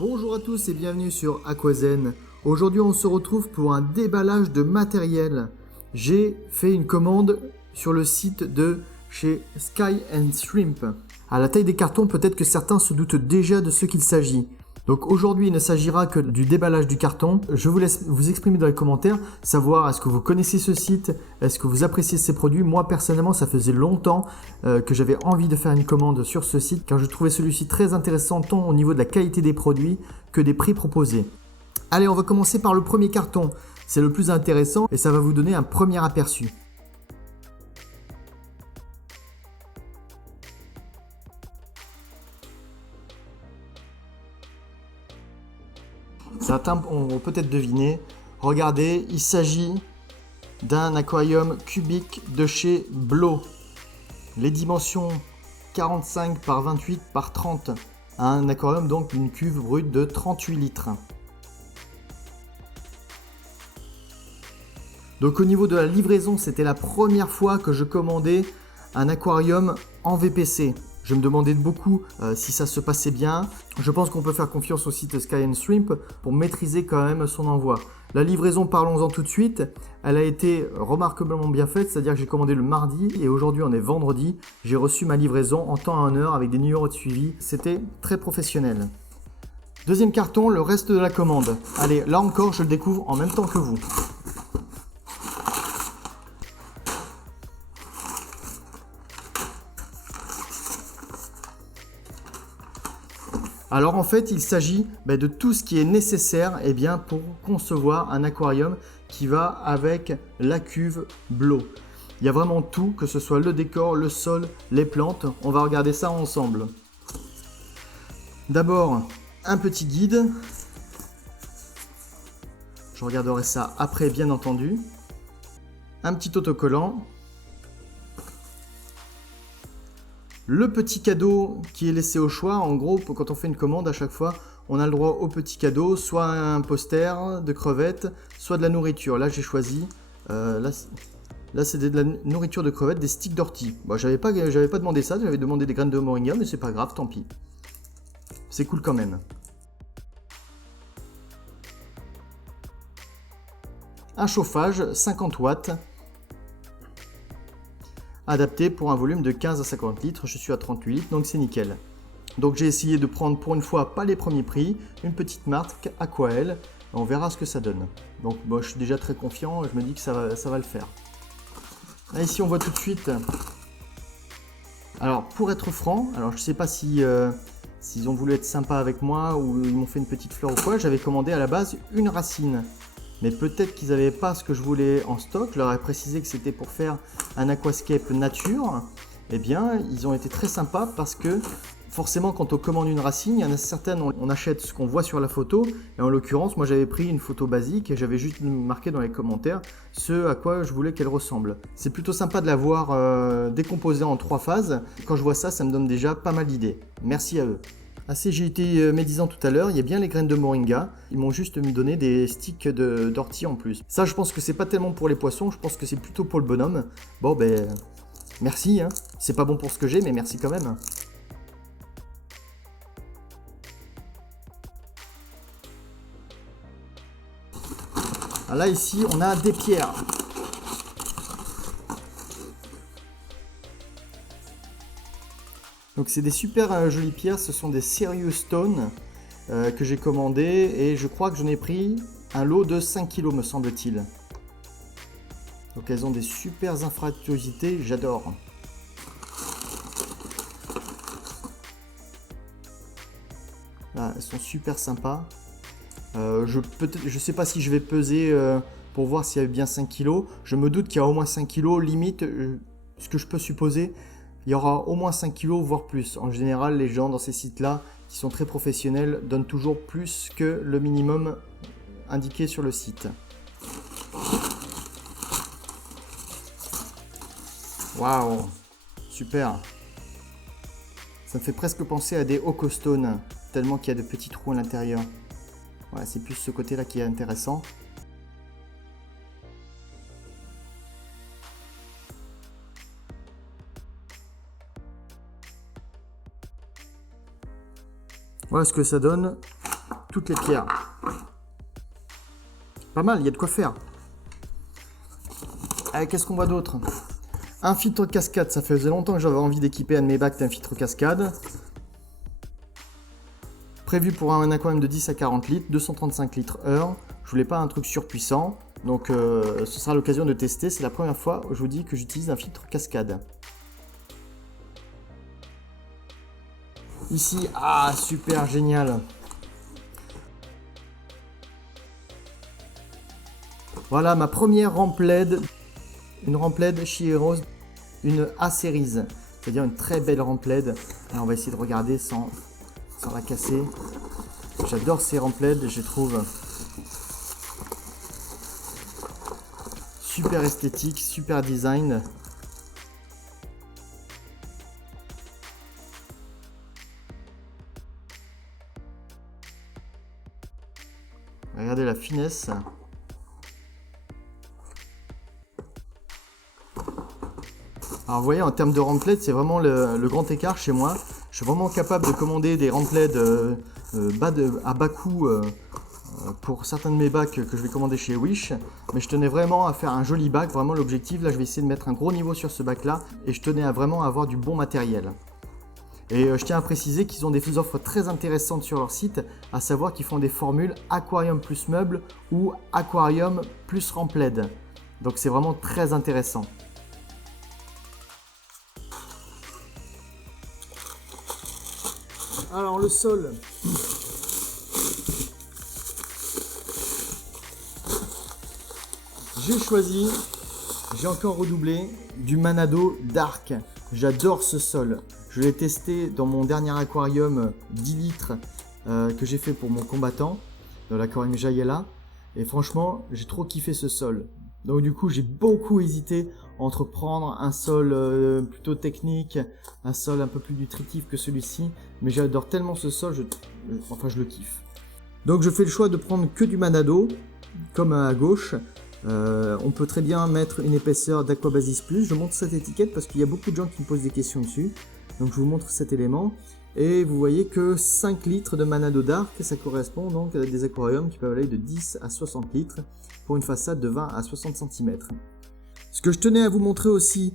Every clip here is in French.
Bonjour à tous et bienvenue sur Aquazen. Aujourd'hui on se retrouve pour un déballage de matériel. J'ai fait une commande sur le site de chez Sky and Shrimp. À la taille des cartons, peut-être que certains se doutent déjà de ce qu'il s'agit. Donc aujourd'hui il ne s'agira que du déballage du carton. Je vous laisse vous exprimer dans les commentaires, savoir est-ce que vous connaissez ce site, est-ce que vous appréciez ces produits. Moi personnellement ça faisait longtemps que j'avais envie de faire une commande sur ce site car je trouvais celui-ci très intéressant tant au niveau de la qualité des produits que des prix proposés. Allez, on va commencer par le premier carton. C'est le plus intéressant et ça va vous donner un premier aperçu. Certains ont peut-être deviné. Regardez, il s'agit d'un aquarium cubique de chez Blo. Les dimensions 45 par 28 par 30. Un aquarium donc d'une cuve brute de 38 litres. Donc au niveau de la livraison, c'était la première fois que je commandais un aquarium en VPC. Je me demandais beaucoup si ça se passait bien. Je pense qu'on peut faire confiance au site Sky and Shrimp pour maîtriser quand même son envoi. La livraison, parlons-en tout de suite. Elle a été remarquablement bien faite, c'est-à-dire que j'ai commandé le mardi et aujourd'hui on est vendredi. J'ai reçu ma livraison en temps et en heure avec des numéros de suivi. C'était très professionnel. Deuxième carton, le reste de la commande. Allez, là encore, je le découvre en même temps que vous. Alors en fait, il s'agit de tout ce qui est nécessaire pour concevoir un aquarium qui va avec la cuve Blo. Il y a vraiment tout, que ce soit le décor, le sol, les plantes. On va regarder ça ensemble. D'abord, un petit guide. Je regarderai ça après, bien entendu. Un petit autocollant. Le petit cadeau qui est laissé au choix, en gros, quand on fait une commande, à chaque fois, on a le droit au petit cadeau, soit un poster de crevettes, soit de la nourriture. Là, j'ai choisi, là c'est de la nourriture de crevettes, des sticks d'ortie. Bon, j'avais pas demandé ça, j'avais demandé des graines de moringa, mais c'est pas grave, tant pis. C'est cool quand même. Un chauffage, 50 watts. Adapté pour un volume de 15 à 50 litres, je suis à 38 litres, donc c'est nickel. Donc j'ai essayé de prendre pour une fois pas les premiers prix, une petite marque Aquael, on verra ce que ça donne. Donc bon, je suis déjà très confiant, je me dis que ça va le faire. Là, ici on voit tout de suite, alors pour être franc, alors je sais pas si s'ils ont voulu être sympas avec moi ou ils m'ont fait une petite fleur ou quoi, j'avais commandé à la base une racine. Mais peut-être qu'ils n'avaient pas ce que je voulais en stock. Je leur ai précisé que c'était pour faire un aquascape nature. Eh bien, ils ont été très sympas parce que forcément, quand on commande une racine, il y en a certaines, on achète ce qu'on voit sur la photo. Et en l'occurrence, moi, j'avais pris une photo basique et j'avais juste marqué dans les commentaires ce à quoi je voulais qu'elle ressemble. C'est plutôt sympa de la voir décomposée en 3 phases. Quand je vois ça, ça me donne déjà pas mal d'idées. Merci à eux. J'ai été médisant tout à l'heure, il y a bien les graines de moringa. Ils m'ont juste donné des sticks d'ortie en plus. Ça, je pense que c'est pas tellement pour les poissons, je pense que c'est plutôt pour le bonhomme. Bon, merci, hein. C'est pas bon pour ce que j'ai, mais merci quand même. Là, ici, on a des pierres. Donc c'est des super jolies pierres, ce sont des Serious Stone que j'ai commandé et je crois que j'en ai pris un lot de 5 kg me semble-t-il. Donc elles ont des super infractuosités, j'adore. Là, elles sont super sympas. Je sais pas si je vais peser pour voir s'il y a bien 5 kg. Je me doute qu'il y a au moins 5 kg, limite, ce que je peux supposer. Il y aura au moins 5 kg, voire plus. En général, les gens dans ces sites-là, qui sont très professionnels, donnent toujours plus que le minimum indiqué sur le site. Waouh, super. Ça me fait presque penser à des Okostone, tellement qu'il y a de petits trous à l'intérieur. Voilà, c'est plus ce côté-là qui est intéressant. Voilà ce que ça donne. toutes les pierres. Pas mal, il y a de quoi faire. Qu'est-ce qu'on voit d'autre? Un filtre cascade, ça faisait longtemps que j'avais envie d'équiper un de mes bacs d'un filtre cascade. Prévu pour un aquarium de 10 à 40 litres, 235 litres heure. Je voulais pas un truc surpuissant, donc ce sera l'occasion de tester. C'est la première fois où je vous dis que j'utilise un filtre cascade. Ici, ah super génial. Voilà ma première rampe LED, une rampe LED Chi-Heroes, une A-Series, c'est-à-dire une très belle rampe LED. Alors on va essayer de regarder sans la casser. J'adore ces rampes LED, je les trouve super esthétiques, super design. Regardez la finesse. Alors vous voyez, en termes de rampe LED, c'est vraiment le grand écart chez moi. Je suis vraiment capable de commander des rampes LED à bas coût pour certains de mes bacs que je vais commander chez Wish. Mais je tenais vraiment à faire un joli bac, vraiment l'objectif. Là, je vais essayer de mettre un gros niveau sur ce bac-là. Et je tenais à vraiment avoir du bon matériel. Et je tiens à préciser qu'ils ont des offres très intéressantes sur leur site, à savoir qu'ils font des formules aquarium plus meuble ou aquarium plus rampe LED. Donc c'est vraiment très intéressant. Alors le sol. J'ai choisi, j'ai encore redoublé, du Manado Dark. J'adore ce sol. Je l'ai testé dans mon dernier aquarium 10 litres que j'ai fait pour mon combattant, dans l'aquarium Jayela. Et franchement, j'ai trop kiffé ce sol. Donc du coup, j'ai beaucoup hésité entre prendre un sol plutôt technique, un sol un peu plus nutritif que celui-ci. Mais j'adore tellement ce sol, je le kiffe. Donc je fais le choix de prendre que du Manado, comme à gauche. On peut très bien mettre une épaisseur d'Aquabasis Plus. Je montre cette étiquette parce qu'il y a beaucoup de gens qui me posent des questions dessus. Donc je vous montre cet élément. Et vous voyez que 5 litres de Manado Dark, ça correspond donc à des aquariums qui peuvent aller de 10 à 60 litres pour une façade de 20 à 60 cm. Ce que je tenais à vous montrer aussi,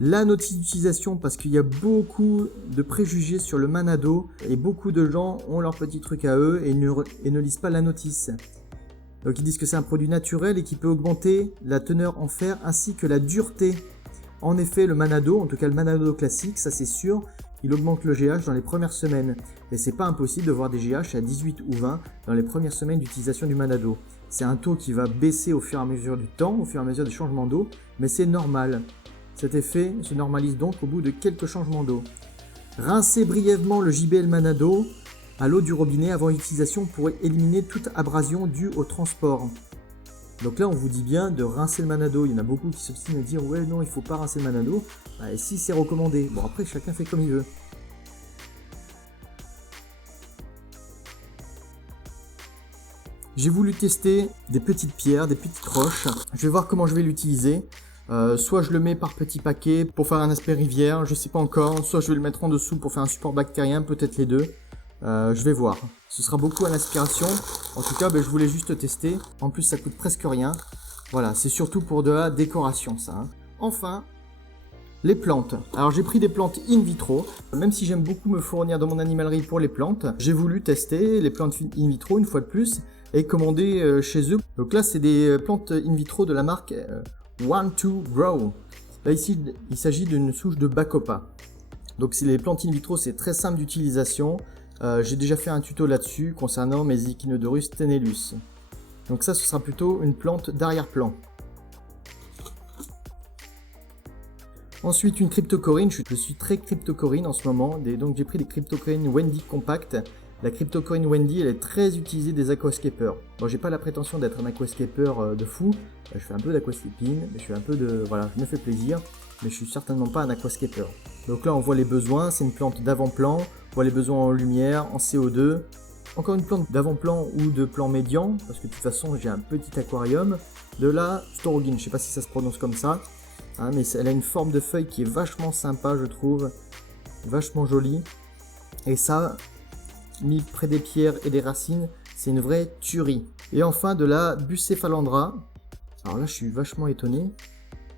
la notice d'utilisation, parce qu'il y a beaucoup de préjugés sur le Manado et beaucoup de gens ont leur petit truc à eux et ne lisent pas la notice. Donc ils disent que c'est un produit naturel et qui peut augmenter la teneur en fer ainsi que la dureté. En effet, le Manado, en tout cas le Manado classique, ça c'est sûr, il augmente le GH dans les premières semaines. Et c'est pas impossible de voir des GH à 18 ou 20 dans les premières semaines d'utilisation du Manado. C'est un taux qui va baisser au fur et à mesure du temps, au fur et à mesure des changements d'eau, mais c'est normal. Cet effet se normalise donc au bout de quelques changements d'eau. Rincez brièvement le JBL Manado à l'eau du robinet avant utilisation pour éliminer toute abrasion due au transport. Donc là on vous dit bien de rincer le Manado. Il y en a beaucoup qui s'obstinent à dire ouais non il faut pas rincer le Manado. Et si c'est recommandé. Bon après chacun fait comme il veut. J'ai voulu tester des petites pierres, des petites roches. Je vais voir comment je vais l'utiliser. Soit je le mets par petits paquets pour faire un aspect rivière, je sais pas encore. Soit je vais le mettre en dessous pour faire un support bactérien, peut-être les deux. Je vais voir. Ce sera beaucoup à l'aspiration. En tout cas, je voulais juste tester. En plus, ça coûte presque rien. Voilà, c'est surtout pour de la décoration, ça. Hein. Enfin, les plantes. Alors, j'ai pris des plantes in vitro. Même si j'aime beaucoup me fournir dans mon animalerie pour les plantes, j'ai voulu tester les plantes in vitro une fois de plus et commander chez eux. Donc là, c'est des plantes in vitro de la marque One2Grow. Là, ici, il s'agit d'une souche de Bacopa. Donc, si les plantes in vitro, c'est très simple d'utilisation. J'ai déjà fait un tuto là-dessus concernant mes Echinodorus tenellus. Donc ça, ce sera plutôt une plante d'arrière-plan. Ensuite, une cryptocorine. Je suis très cryptocorine en ce moment. Donc j'ai pris des cryptocorines Wendy Compact. La cryptocorine Wendy, elle est très utilisée des aquascapers. Bon, j'ai pas la prétention d'être un aquascaper de fou. Je fais un peu d'aquascaping, je fais un peu de... Voilà, je me fais plaisir. Mais je suis certainement pas un aquascaper. Donc là, on voit les besoins. C'est une plante d'avant-plan. On voit les besoins en lumière, en CO2. Encore une plante d'avant-plan ou de plan médian, parce que de toute façon j'ai un petit aquarium. De la Storogine, je sais pas si ça se prononce comme ça, hein, mais elle a une forme de feuille qui est vachement sympa, je trouve, vachement jolie. Et ça, mis près des pierres et des racines, c'est une vraie tuerie. Et enfin de la Bucephalandra. Alors là je suis vachement étonné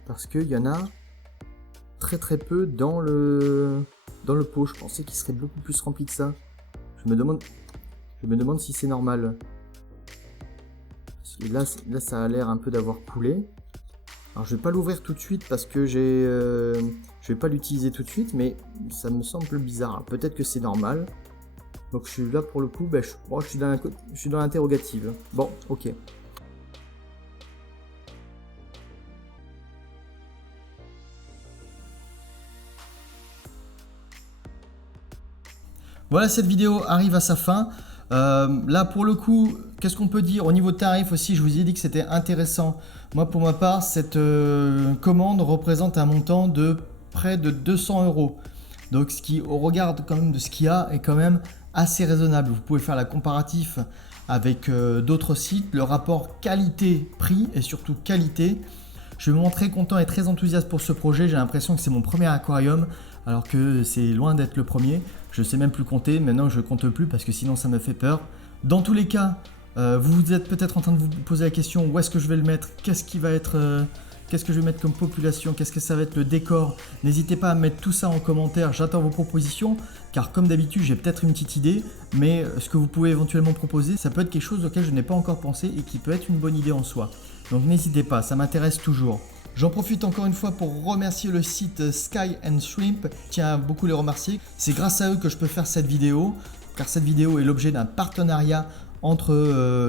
parce qu'il y en a très peu dans le pot. Je pensais qu'il serait beaucoup plus rempli que ça. Je me demande si c'est normal. Là ça a l'air un peu d'avoir coulé. Alors je vais pas l'ouvrir tout de suite parce que je vais pas l'utiliser tout de suite, mais ça me semble bizarre. Peut-être que c'est normal. Donc je suis là pour le coup, je suis dans l'interrogative. Bon, ok. Voilà, cette vidéo arrive à sa fin. Là pour le coup, qu'est-ce qu'on peut dire au niveau de tarif aussi? Je vous ai dit que c'était intéressant. Moi pour ma part, cette commande représente un montant de près de 200 €. Donc ce qui, au regard quand même de ce qu'il y a, est quand même assez raisonnable. Vous pouvez faire la comparatif avec d'autres sites. Le rapport qualité-prix et surtout qualité. Je me montre très content et très enthousiaste pour ce projet. J'ai l'impression que c'est mon premier aquarium, alors que c'est loin d'être le premier. Je sais même plus compter. Maintenant, je compte plus parce que sinon, ça me fait peur. Dans tous les cas, vous êtes peut-être en train de vous poser la question où est-ce que je vais le mettre, qu'est-ce que je vais mettre comme population, qu'est-ce que ça va être le décor. N'hésitez pas à mettre tout ça en commentaire. J'attends vos propositions, car comme d'habitude, j'ai peut-être une petite idée, mais ce que vous pouvez éventuellement proposer, ça peut être quelque chose auquel je n'ai pas encore pensé et qui peut être une bonne idée en soi. Donc n'hésitez pas, ça m'intéresse toujours. J'en profite encore une fois pour remercier le site Sky and Shrimp. Je tiens à beaucoup les remercier. C'est grâce à eux que je peux faire cette vidéo, car cette vidéo est l'objet d'un partenariat entre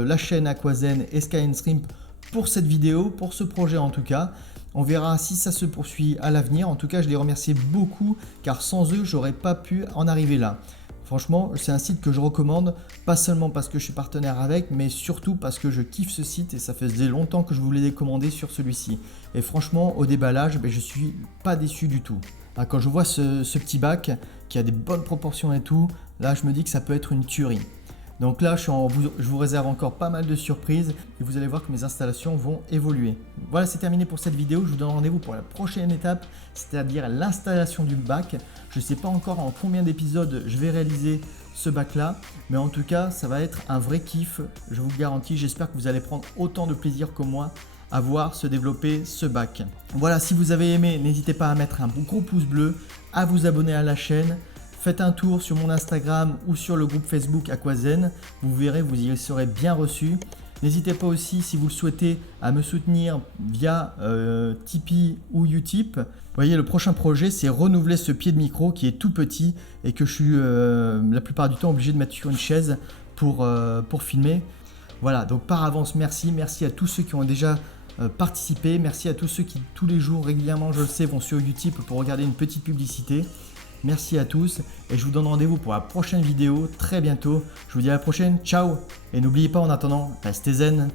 la chaîne Aquazen et Sky and Shrimp pour cette vidéo, pour ce projet en tout cas. On verra si ça se poursuit à l'avenir. En tout cas, je les remercie beaucoup, car sans eux, j'aurais pas pu en arriver là. Franchement, c'est un site que je recommande, pas seulement parce que je suis partenaire avec, mais surtout parce que je kiffe ce site et ça faisait longtemps que je voulais commander sur celui-ci. Et franchement, au déballage, je suis pas déçu du tout. Quand je vois ce petit bac qui a des bonnes proportions et tout, là je me dis que ça peut être une tuerie. Donc là, je vous réserve encore pas mal de surprises et vous allez voir que mes installations vont évoluer. Voilà, c'est terminé pour cette vidéo. Je vous donne rendez-vous pour la prochaine étape, c'est-à-dire l'installation du bac. Je ne sais pas encore en combien d'épisodes je vais réaliser ce bac-là, mais en tout cas, ça va être un vrai kiff, je vous le garantis. J'espère que vous allez prendre autant de plaisir que moi à voir se développer ce bac. Voilà, si vous avez aimé, n'hésitez pas à mettre un gros pouce bleu, à vous abonner à la chaîne. Faites un tour sur mon Instagram ou sur le groupe Facebook Aquazen, vous verrez, vous y serez bien reçu. N'hésitez pas aussi, si vous le souhaitez, à me soutenir via Tipeee ou Utip. Vous voyez, le prochain projet, c'est renouveler ce pied de micro qui est tout petit et que je suis la plupart du temps obligé de mettre sur une chaise pour filmer. Voilà, donc par avance, merci à tous ceux qui ont déjà participé, merci à tous ceux qui tous les jours, régulièrement, je le sais, vont sur Utip pour regarder une petite publicité. Merci à tous et je vous donne rendez-vous pour la prochaine vidéo très bientôt. Je vous dis à la prochaine, ciao. Et n'oubliez pas en attendant, restez zen.